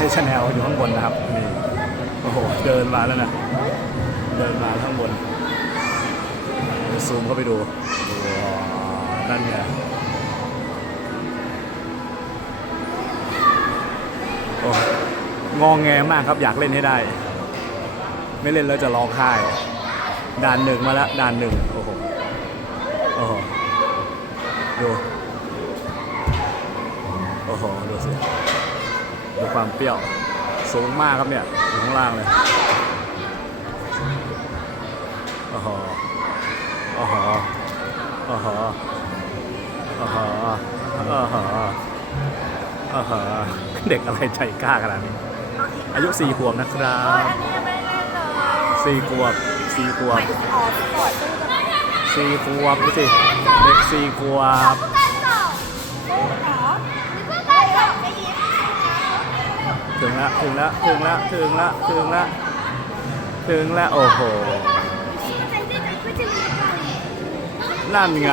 ให้ชาแนลอยู่ข้างบนนะครับนี่โอ้โหเดินมาแล้วนะเดินมาข้างบนเดี๋ยวซูมเข้าไปดูว้านั่นไงโอ้งองแงมากครับอยากเล่นให้ได้ ไม่เล่นแล้วจะร้องไห้ด่านหนึ่งมาแล้วด่านหนึ่งโอ้โหโอ้โหดูโอ้โหดูสิ ดูความเปรี้ยวสูงมากครับเนี่ยอยู่ข้างล่างเลยโอ้โหโอ้โหโอ้โหโอ้โหโอ้โหโอ้โหเด็กอะไรใจกล้าขนาดนี้ อายุสี่ขวบนะครับสี่ขวบสี่ขวบสี่ขวบดูสิเด็กสี่ขวบ ถึงละถึงละถึงละถึงละถึงละถึงละโอ้โหนั่นไง